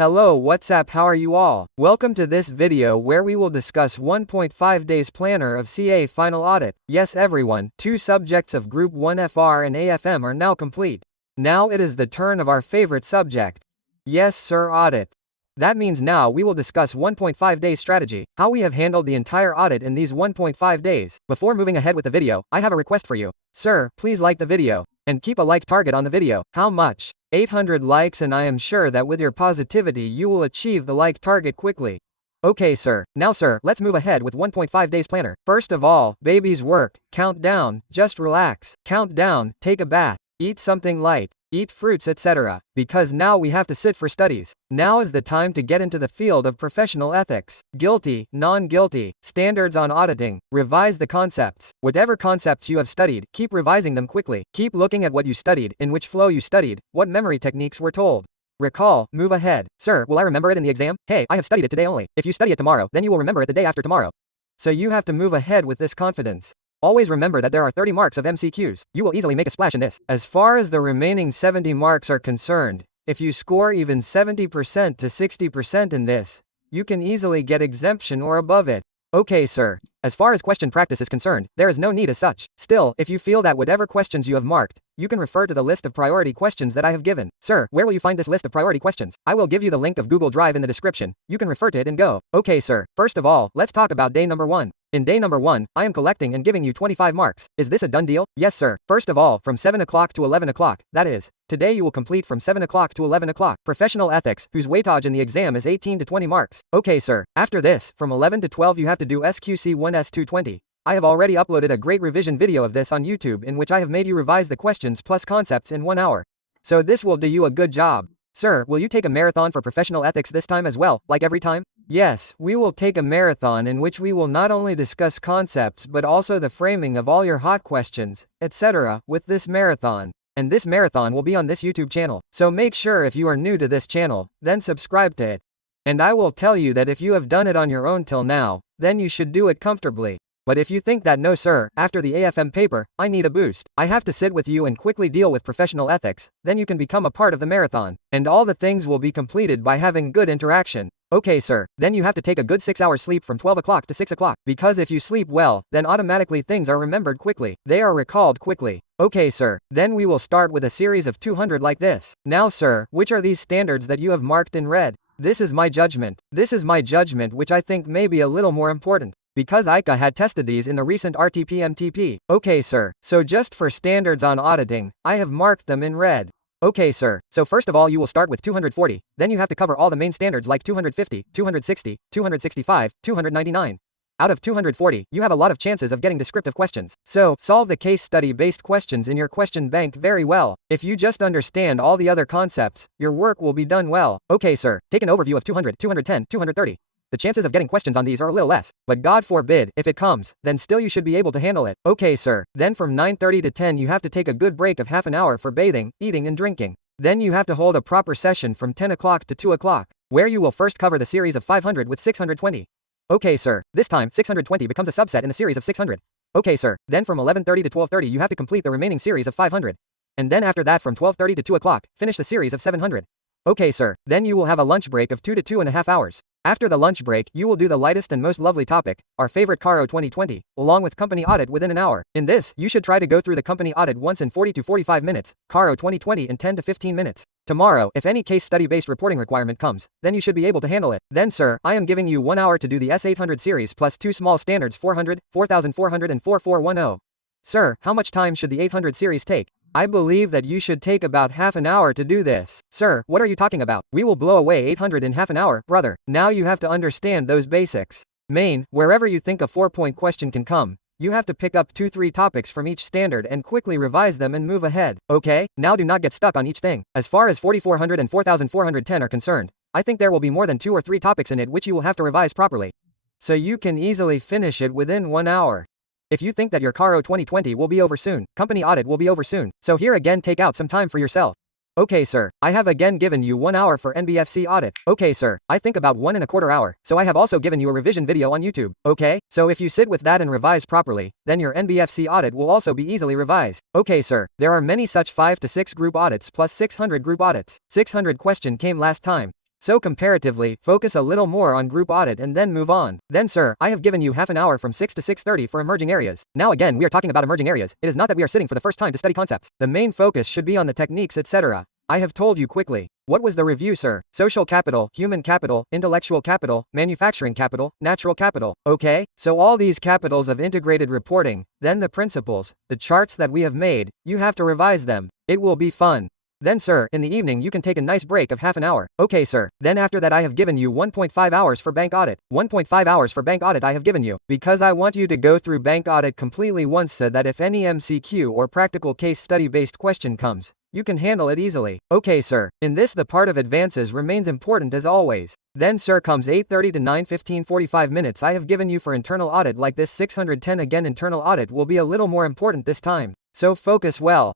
Hello, what's up, how are you all? Welcome to this video where we will discuss 1.5 days planner of CA final audit. Yes everyone, 2 subjects of Group 1 FR and AFM are now complete. Now it is the turn of our favorite subject. Yes sir, audit. That means now we will discuss 1.5 days strategy, how we have handled the entire audit in these 1.5 days. Before moving ahead with the video, I have a request for you. Sir, please like the video. And keep a like target on the video. How much? 800 likes, and I am sure that with your positivity you will achieve the like target quickly. Okay sir, now sir, let's move ahead with 1.5 days planner. First of all, baby's work, count down, just relax, count down, take a bath, eat something light, eat fruits etc. Because now we have to sit for studies. Now is the time to get into the field of professional ethics. Guilty, non-guilty, standards on auditing, revise the concepts. Whatever concepts you have studied, keep revising them quickly. Keep looking at what you studied, in which flow you studied, what memory techniques were told. Recall, move ahead. Sir, will I remember it in the exam? Hey, I have studied it today only. If you study it tomorrow, then you will remember it the day after tomorrow. So you have to move ahead with this confidence. Always remember that there are 30 marks of MCQs. You will easily make a splash in this. As far as the remaining 70 marks are concerned, if you score even 70% to 60% in this, you can easily get exemption or above it. Okay sir. As far as question practice is concerned, there is no need as such. Still, if you feel that whatever questions you have marked, you can refer to the list of priority questions that I have given. Sir, where will you find this list of priority questions? I will give you the link of Google Drive in the description. You can refer to it and go. Okay sir. First of all, let's talk about day number 1. In day number 1, I am collecting and giving you 25 marks. Is this a done deal? Yes sir. First of all, from 7 o'clock to 11 o'clock, that is, today you will complete from 7 o'clock to 11 o'clock. Professional ethics, whose weightage in the exam is 18 to 20 marks. Okay sir. After this, from 11 to 12 you have to do SQC1 S220. I have already uploaded a great revision video of this on YouTube in which I have made you revise the questions plus concepts in 1 hour. So this will do you a good job. Sir, will you take a marathon for professional ethics this time as well, like every time? Yes, we will take a marathon in which we will not only discuss concepts but also the framing of all your hot questions, etc. with this marathon. And this marathon will be on this YouTube channel. So make sure if you are new to this channel, then subscribe to it. And I will tell you that if you have done it on your own till now, then you should do it comfortably. But if you think that no sir, after the AFM paper, I need a boost, I have to sit with you and quickly deal with professional ethics, then you can become a part of the marathon. And all the things will be completed by having good interaction. Okay sir, then you have to take a good 6 hours sleep from 12 o'clock to 6 o'clock. Because if you sleep well, then automatically things are remembered quickly. They are recalled quickly. Okay sir, then we will start with a series of 200 like this. Now sir, which are these standards that you have marked in red? This is my judgment. This is my judgment, which I think may be a little more important. Because ICA had tested these in the recent RTP-MTP. Okay sir, so just for standards on auditing, I have marked them in red. Okay sir, so first of all you will start with 240, then you have to cover all the main standards like 250, 260, 265, 299. Out of 240, you have a lot of chances of getting descriptive questions. So, solve the case study based questions in your question bank very well. If you just understand all the other concepts, your work will be done well. Okay sir, take an overview of 200, 210, 230. The chances of getting questions on these are a little less, but God forbid, if it comes, then still you should be able to handle it. Okay sir, then from 9:30 to 10 you have to take a good break of half an hour for bathing, eating and drinking. Then you have to hold a proper session from 10 o'clock to 2 o'clock, where you will first cover the series of 500 with 620. Okay sir, this time 620 becomes a subset in the series of 600. Okay sir, then from 11:30 to 12:30 you have to complete the remaining series of 500. And then after that from 12:30 to 2 o'clock, finish the series of 700. Okay sir, then you will have a lunch break of 2 to 2.5 hours. After the lunch break, you will do the lightest and most lovely topic, our favorite CARO 2020, along with company audit within an hour. In this, you should try to go through the company audit once in 40 to 45 minutes, CARO 2020 in 10 to 15 minutes. Tomorrow, if any case study based reporting requirement comes, then you should be able to handle it. Then sir, I am giving you 1 hour to do the S800 series plus 2 small standards 400, 4400 and 4410. Sir, how much time should the 800 series take? I believe that you should take about half an hour to do this. Sir, what are you talking about? We will blow away 800 in half an hour, brother. Now you have to understand those basics. Main, wherever you think a 4-point question can come, you have to pick up 2-3 topics from each standard and quickly revise them and move ahead. Okay? Now do not get stuck on each thing. As far as 4400 and 4410 are concerned, I think there will be more than 2 or 3 topics in it which you will have to revise properly. So you can easily finish it within 1 hour. If you think that your CARO 2020 will be over soon, company audit will be over soon, so here again take out some time for yourself. Okay sir, I have again given you 1 hour for NBFC audit. Okay sir, I think about 1.25 hours, so I have also given you a revision video on YouTube. Okay, so if you sit with that and revise properly, then your NBFC audit will also be easily revised. Okay sir, there are many such 5 to 6 group audits plus 600 group audits. 600 question came last time. So comparatively, focus a little more on group audit and then move on. Then sir, I have given you half an hour from 6 to 6:30 for emerging areas. Now again we are talking about emerging areas. It is not that we are sitting for the first time to study concepts. The main focus should be on the techniques etc. I have told you quickly. What was the review sir? Social capital, human capital, intellectual capital, manufacturing capital, natural capital. Okay, so all these capitals of integrated reporting, then the principles, the charts that we have made, you have to revise them. It will be fun. Then sir, in the evening you can take a nice break of half an hour. Okay sir, then after that I have given you 1.5 hours for bank audit. 1.5 hours for bank audit I have given you, because I want you to go through bank audit completely once so that if any MCQ or practical case study based question comes, you can handle it easily. Okay sir, in this the part of advances remains important as always. Then sir comes 8:30 to 9:15 45 minutes I have given you for internal audit like this 610 again internal audit will be a little more important this time. So focus well.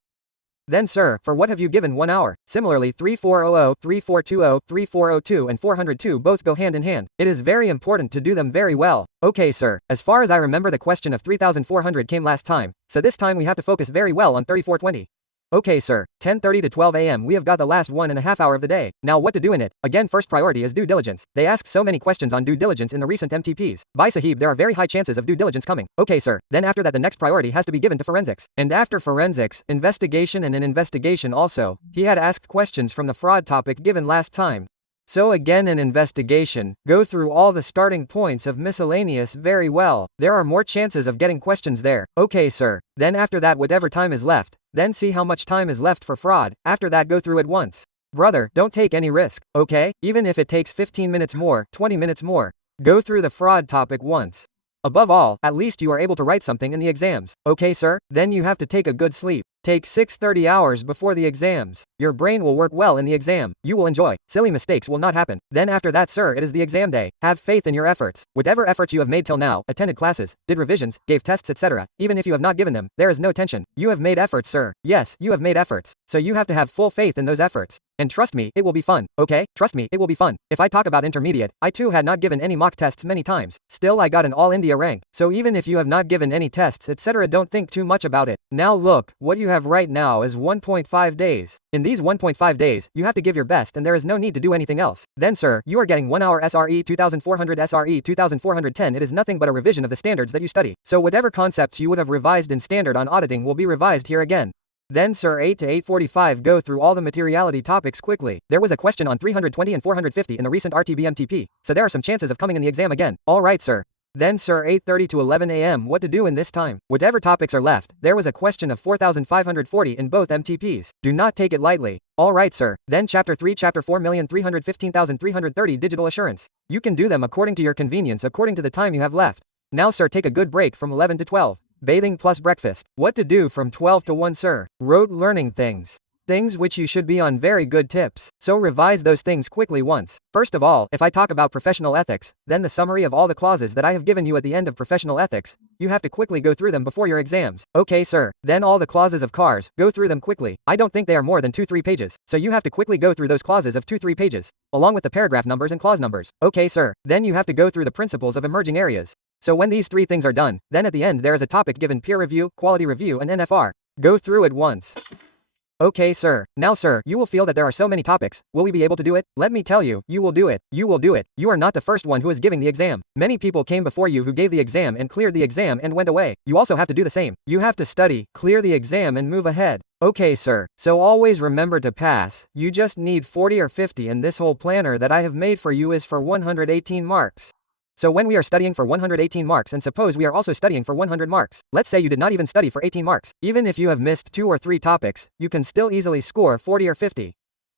Then sir, for what have you given 1 hour? Similarly 3400, 3420, 3402 and 402 both go hand in hand. It is very important to do them very well. Okay sir, as far as I remember the question of 3400 came last time, so this time we have to focus very well on 3420. Okay sir, 10:30 to 12 AM we have got the last 1.5 hour of the day. Now what to do in it? Again first priority is due diligence. They ask so many questions on due diligence in the recent MTPs. By Sahib there are very high chances of due diligence coming. Okay sir, then after that the next priority has to be given to forensics. And after forensics, investigation and an investigation also. He had asked questions from the fraud topic given last time. So again an investigation, go through all the starting points of miscellaneous very well. There are more chances of getting questions there. Okay sir, then after that whatever time is left, then see how much time is left for fraud, after that go through it once. Brother, don't take any risk, okay? Even if it takes 15 minutes more, 20 minutes more, go through the fraud topic once. Above all, at least you are able to write something in the exams. Okay sir, then you have to take a good sleep. Take 6:30 hours before the exams. Your brain will work well in the exam. You will enjoy. Silly mistakes will not happen. Then after that sir, it is the exam day. Have faith in your efforts. Whatever efforts you have made till now, attended classes, did revisions, gave tests etc. Even if you have not given them, there is no tension. You have made efforts sir. Yes, you have made efforts. So you have to have full faith in those efforts. And trust me, it will be fun, okay? Trust me, it will be fun. If I talk about intermediate, I too had not given any mock tests many times. Still I got an all India rank. So even if you have not given any tests etc. don't think too much about it. Now look, what you have right now is 1.5 days. In these 1.5 days, you have to give your best and there is no need to do anything else. Then sir, you are getting 1 hour SRE 2400 SRE 2410. It is nothing but a revision of the standards that you study. So whatever concepts you would have revised in standard on auditing will be revised here again. Then sir 8 to 8:45 go through all the materiality topics quickly. There was a question on 320 and 450 in the recent RTB-MTP, so there are some chances of coming in the exam again. Alright sir. Then sir 8:30 to 11 AM what to do in this time. Whatever topics are left, there was a question of 4540 in both MTPs. Do not take it lightly. Alright sir. Then chapter 3 chapter 4,315,330 digital assurance. You can do them according to your convenience according to the time you have left. Now sir take a good break from 11 to 12. Bathing plus breakfast. What to do from 12 to 1 sir. Rote learning things. Things which you should be on very good tips. So revise those things quickly once. First of all, if I talk about professional ethics, then the summary of all the clauses that I have given you at the end of professional ethics, you have to quickly go through them before your exams. Okay sir. Then all the clauses of cars, go through them quickly. I don't think they are more than 2-3 pages. So you have to quickly go through those clauses of 2-3 pages, along with the paragraph numbers and clause numbers. Okay sir. Then you have to go through the principles of emerging areas. So when these 3 things are done, then at the end there is a topic given peer review, quality review and NFR. Go through it once. Okay sir. Now sir, you will feel that there are so many topics. Will we be able to do it? Let me tell you, you will do it. You will do it. You are not the first one who is giving the exam. Many people came before you who gave the exam and cleared the exam and went away. You also have to do the same. You have to study, clear the exam and move ahead. Okay sir. So always remember to pass. You just need 40 or 50 and this whole planner that I have made for you is for 118 marks. So when we are studying for 118 marks and suppose we are also studying for 100 marks, let's say you did not even study for 18 marks, even if you have missed 2 or 3 topics, you can still easily score 40 or 50.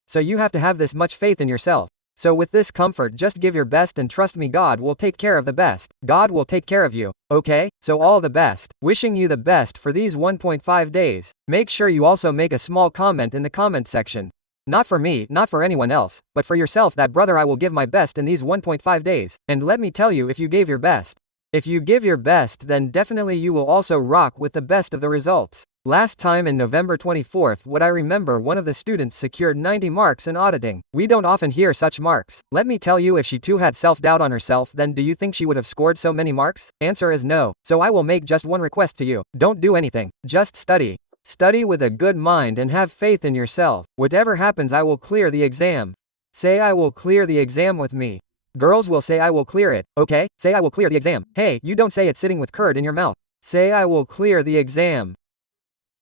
So you have to have this much faith in yourself. So with this comfort just give your best and trust me God will take care of the best. God will take care of you. Okay? So all the best. Wishing you the best for these 1.5 days. Make sure you also make a small comment in the comment section. Not for me, not for anyone else, but for yourself that brother I will give my best in these 1.5 days. And let me tell you if you gave your best. If you give your best then definitely you will also rock with the best of the results. Last time in November 24th what I remember one of the students secured 90 marks in auditing. We don't often hear such marks. Let me tell you if she too had self-doubt on herself then do you think she would have scored so many marks? Answer is no. So I will make just one request to you. Don't do anything. Just study. Study with a good mind and have faith in yourself. Whatever happens I will clear the exam. Say I will clear the exam with me. Girls will say I will clear it, okay? Say I will clear the exam. Hey, you don't say it sitting with curd in your mouth. Say I will clear the exam.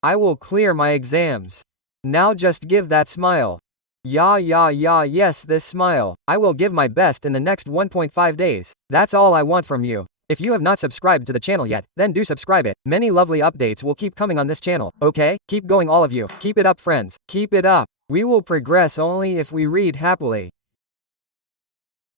I will clear my exams. Now just give that smile. Yeah, yes, this smile. I will give my best in the next 1.5 days. That's all I want from you. If you have not subscribed to the channel yet, then do subscribe it. Many lovely updates will keep coming on this channel, okay? Keep going all of you. Keep it up friends. Keep it up. We will progress only if we read happily.